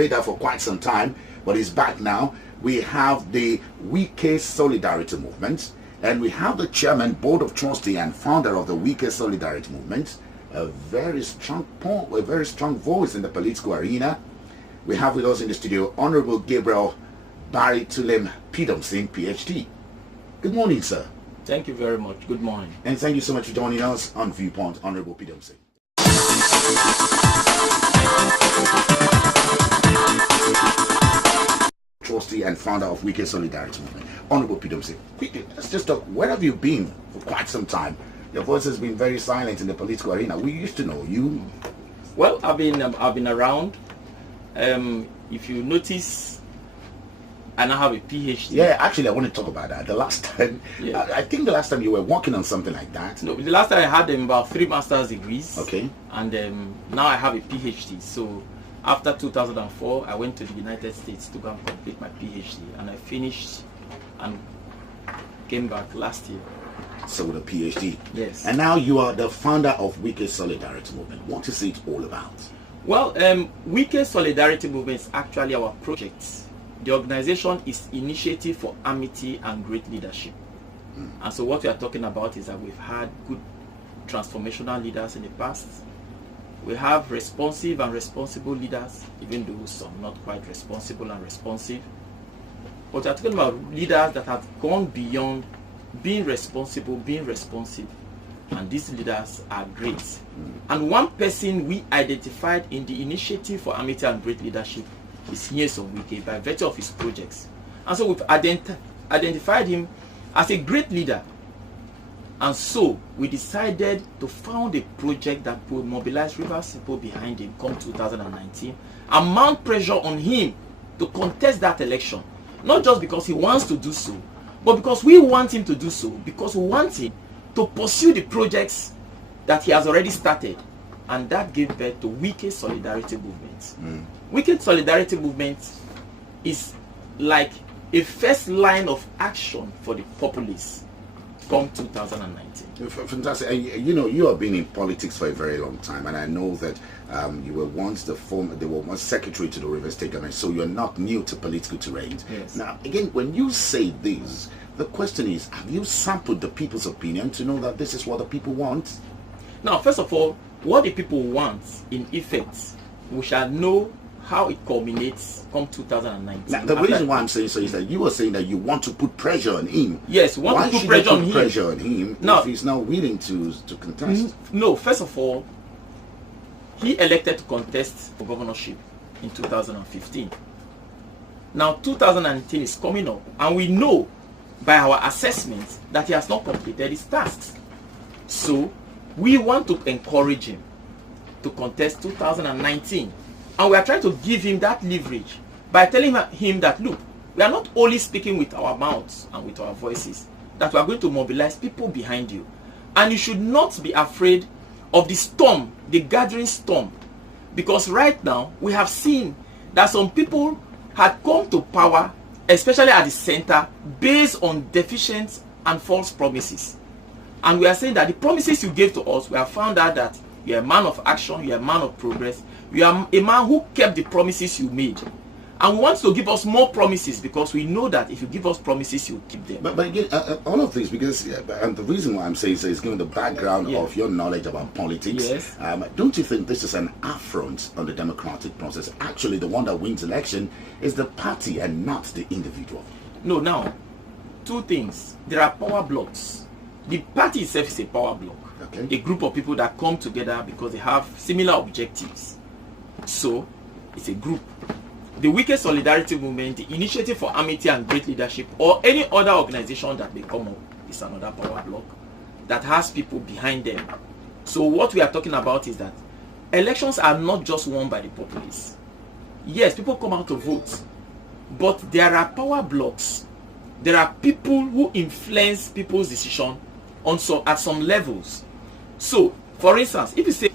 radar for quite some time, but he's back now. We have the Wike Solidarity Movement, and we have the chairman, board of trustee, and founder of the Wike Solidarity Movement, a very strong voice in the political arena. We have with us in the studio Honorable Gabriel Barry Tulem Pidomsin, PhD. Good morning, sir. Thank you very much. Good morning. And thank you so much for joining us on Viewpoint, Honorable Pidomsin. Trustee and founder of Wike Solidarity Movement, Honorable Pidomsin. Quickly, let's just talk. Where have you been for quite some time? Your voice has been very silent in the political arena. We used to know you. Well, I've been around. If you notice, I now have a PhD. Yeah, actually, I want to talk about that. The last time, yeah. I think the last time you were working on something like that. No, the last time I had about 3 master's degrees. Okay. And now I have a PhD. So after 2004, I went to the United States to go and complete my PhD, and I finished and came back last year. So with a PhD. Yes. And now you are the founder of Wike Solidarity Movement. What is it all about? Well, Wike Solidarity Movement is actually our project. The organization is Initiative for Amity and Great Leadership. And so what we are talking about is that we've had good transformational leaders in the past. We have responsive and responsible leaders, even though some not quite responsible and responsive. But we are talking about leaders that have gone beyond being responsible, being responsive. And these leaders are great. And one person we identified in the Initiative for Amity and Great Leadership is Nyesom Wike by virtue of his projects. And so we've identified him as a great leader. And so we decided to found a project that would mobilize Rivers people behind him come 2019 and mount pressure on him to contest that election. Not just because he wants to do so, but because we want him to do so, because we want him to pursue the projects that he has already started. And that gave birth to Wike Solidarity Movement. Wike Solidarity Movement is like a first line of action for the populace come 2019. Fantastic. And you know, you have been in politics for a very long time, and I know that you were once once secretary to the Rivers State government, so you're not new to political terrain. Yes. Now, again, when you say this, the question is, have you sampled the people's opinion to know that this is what the people want? Now, first of all, what the people want, in effect, we shall know how it culminates come 2019. Now, the reason why I'm saying so is that you were saying that you want to put pressure on him. Yes, we want to put pressure on him. If he's not willing to contest. No, first of all, he elected to contest for governorship in 2015. Now, 2019 is coming up, and we know by our assessment that he has not completed his tasks. So, we want to encourage him to contest 2019. And we are trying to give him that leverage by telling him that, look, we are not only speaking with our mouths and with our voices, that we are going to mobilize people behind you. And you should not be afraid of the storm, the gathering storm. Because right now, we have seen that some people had come to power, especially at the center, based on deficient and false promises. And we are saying that the promises you gave to us, we have found out that you are a man of action, you are a man of progress, you are a man who kept the promises you made. And we want to give us more promises because we know that if you give us promises, you will keep them. But again, all of this, because and the reason why I'm saying so is given the background of your knowledge about politics. Yes. Don't you think this is an affront on the democratic process? Actually, the one that wins election is the party and not the individual. No, now, two things. There are power blocks. The party itself is a power block. Okay. A group of people that come together because they have similar objectives. So, it's a group. The Wike Solidarity Movement, the Initiative for Amity and Great Leadership, or any other organization that may come up is another power block that has people behind them. So what we are talking about is that elections are not just won by the populace. Yes, people come out to vote, but there are power blocks. There are people who influence people's decision at some levels. So, for instance, if you say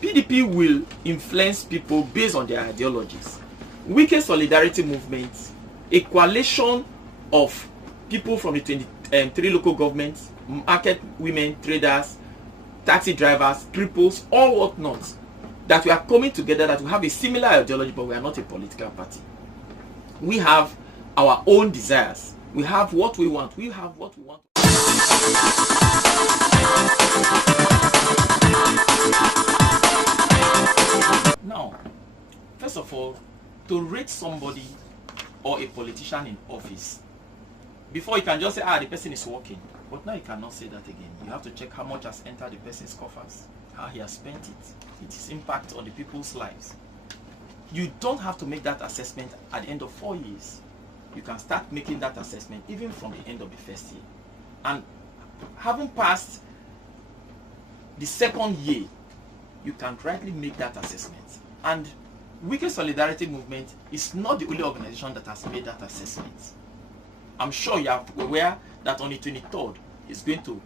PDP will influence people based on their ideologies. Wike Solidarity Movement, a coalition of people from the 23 local governments, market women, traders, taxi drivers, cripples, all whatnot. that we are coming together, that we have a similar ideology, but we are not a political party. We have our own desires. We have what we want. We have what we want. Now, first of all, to rate somebody or a politician in office, before you can just say, the person is working. But now you cannot say that again. You have to check how much has entered the person's coffers, how he has spent it, its impact on the people's lives. You don't have to make that assessment at the end of 4 years. You can start making that assessment even from the end of the first year. And having passed the second year, you can rightly make that assessment. And Wike Solidarity Movement is not the only organization that has made that assessment. I'm sure you are aware that on the 23rd, he's going to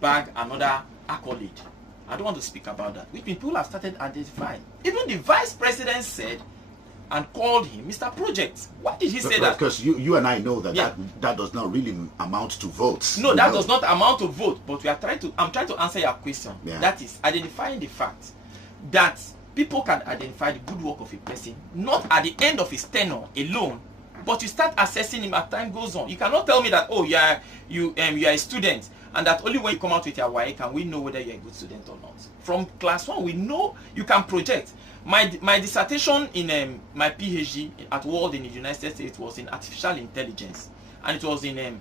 bag another accolade. I don't want to speak about that. Which people have started identifying. Even the vice president said and called him Mr. Project. Why did he say that? Because you and I know that, that does not really amount to votes. No, that does not amount to vote. But I'm trying to answer your question. Yeah. That is identifying the fact that people can identify the good work of a person, not at the end of his tenure alone, but you start assessing him as time goes on. You cannot tell me that, oh, you are a student, and that only when you come out with your WAEC can we know whether you're a good student or not. From class 1, we know you can project. My dissertation in my PhD at World in the United States was in artificial intelligence, and it was in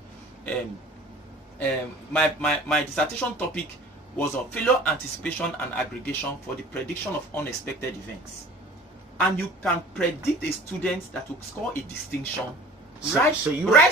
my dissertation topic was on failure anticipation and aggregation for the prediction of unexpected events. And you can predict a student that will score a distinction. So you are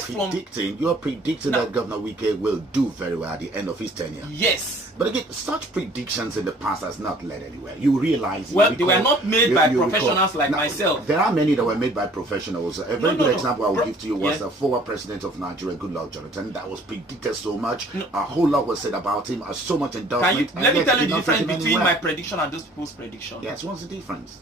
predicting that Governor Wike will do very well at the end of his tenure. Yes. But again, such predictions in the past has not led anywhere. You realize. Well, they were not made by professionals like myself. There are many that were made by professionals. A very good example I will give to you was the former president of Nigeria, Goodluck Jonathan. That was predicted so much. A whole lot was said about him. So much endorsement. Let me tell you the difference between my prediction and those people's prediction. Yes, what's the difference?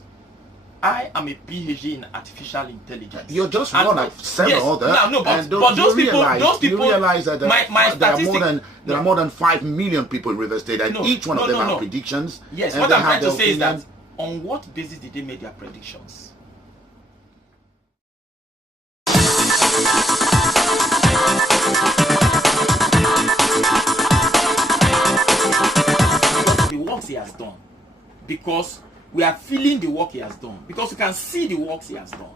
I am a PhD in artificial intelligence. You're just one of several others. But those people, you realize that there are more than 5 million people in River State, and each one of them have predictions. Yes, what I'm trying to say is that on what basis did they make their predictions? The works he has done, because we are feeling the work he has done, because we can see the works he has done,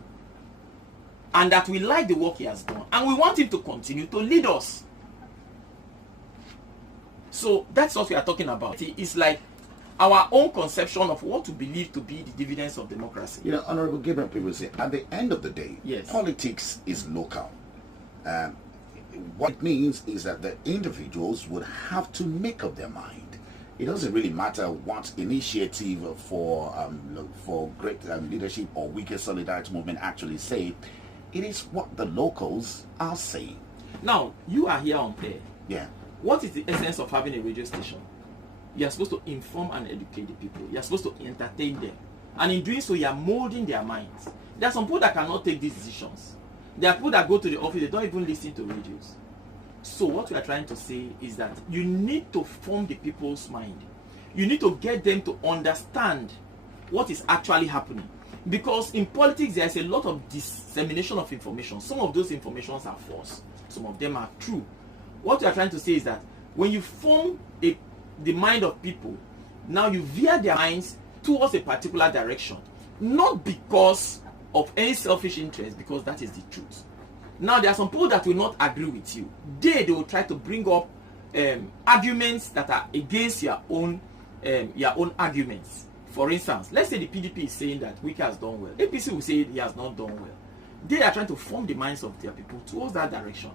and that we like the work he has done, and we want him to continue to lead us. So that's what we are talking about. It's like our own conception of what we believe to be the dividends of democracy. You know, Honorable Gabriel, people say at the end of the day, yes, politics is local. What it means is that the individuals would have to make up their mind. It doesn't really matter what initiative for great leadership or Wike Solidarity Movement actually say. It is what the locals are saying. Now, you are here on air. Yeah. What is the essence of having a radio station? You are supposed to inform and educate the people. You are supposed to entertain them. And in doing so, you are molding their minds. There are some people that cannot take these decisions. There are people that go to the office, they don't even listen to radios. So what we are trying to say is that you need to form the people's mind. You need to get them to understand what is actually happening. Because in politics, there is a lot of dissemination of information. Some of those informations are false. Some of them are true. What we are trying to say is that when you form the mind of people, now you veer their minds towards a particular direction. Not because of any selfish interest, because that is the truth. Now, there are some people that will not agree with you. They will try to bring up arguments that are against your own arguments. For instance, let's say the PDP is saying that Wike has done well. APC will say he has not done well. They are trying to form the minds of their people towards that direction.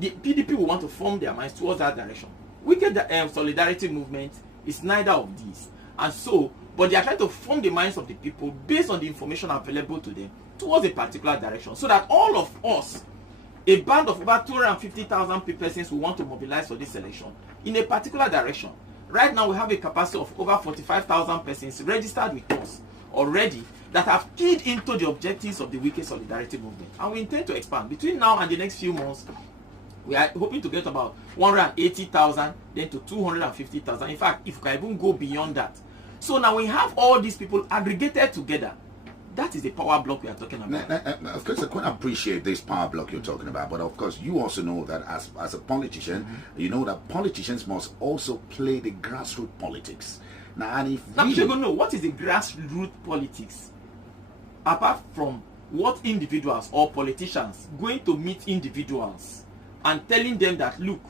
The PDP will want to form their minds towards that direction. Wike Solidarity Movement is neither of these. And so, but they are trying to form the minds of the people based on the information available to them towards a particular direction, so that all of us, a band of about 250,000 persons, will want to mobilize for this election in a particular direction. Right now, we have a capacity of over 45,000 persons registered with us already that have keyed into the objectives of the Wike Solidarity Movement. And we intend to expand. Between now and the next few months, we are hoping to get about 180,000, then to 250,000. In fact, if we can even go beyond that. So now we have all these people aggregated together. That is the power block we are talking about. Of course, I quite appreciate this power block you're talking about, but of course, you also know that as a politician, you know that politicians must also play the grassroots politics. Now, and if you don't know what is the grassroots politics, apart from what individuals or politicians going to meet individuals and telling them that, look,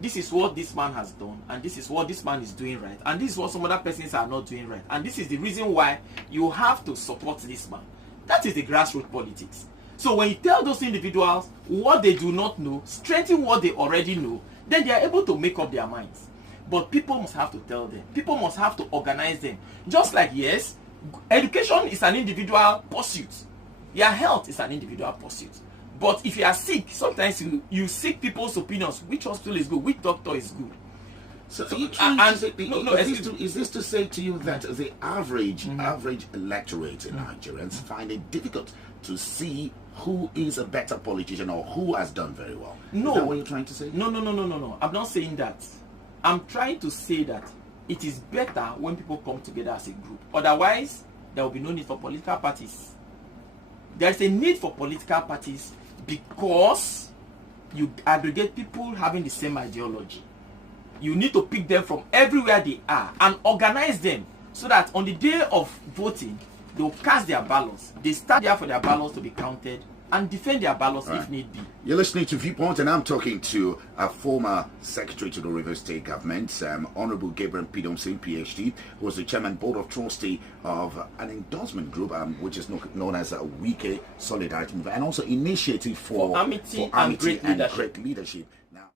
this is what this man has done, and this is what this man is doing right, and this is what some other persons are not doing right, and this is the reason why you have to support this man. That is the grassroots politics. So when you tell those individuals what they do not know, strengthen what they already know, then they are able to make up their minds. But people must have to tell them. People must have to organize them. Just like, yes, education is an individual pursuit. Your health is an individual pursuit. But if you are sick, sometimes you seek people's opinions. Which hospital is good? Which doctor is good? So are you trying to say, is this to say to you that the average electorate in Nigerians find it difficult to see who is a better politician or who has done very well? No. Is that what you're trying to say? No. I'm not saying that. I'm trying to say that it is better when people come together as a group. Otherwise, there will be no need for political parties. There's a need for political parties because you aggregate people having the same ideology. You need to pick them from everywhere they are and organize them so that on the day of voting, they'll cast their ballots. They stand there for their ballots to be counted and defend their ballots if need be. You're listening to Viewpoint, and I'm talking to a former Secretary to the Rivers State Government, Honorable Gabriel Pidomsin, PhD, who was the Chairman Board of Trustee of an endorsement group, which is known as a Wike Solidarity Movement, and also Initiative for Amity and Great Leadership. Now.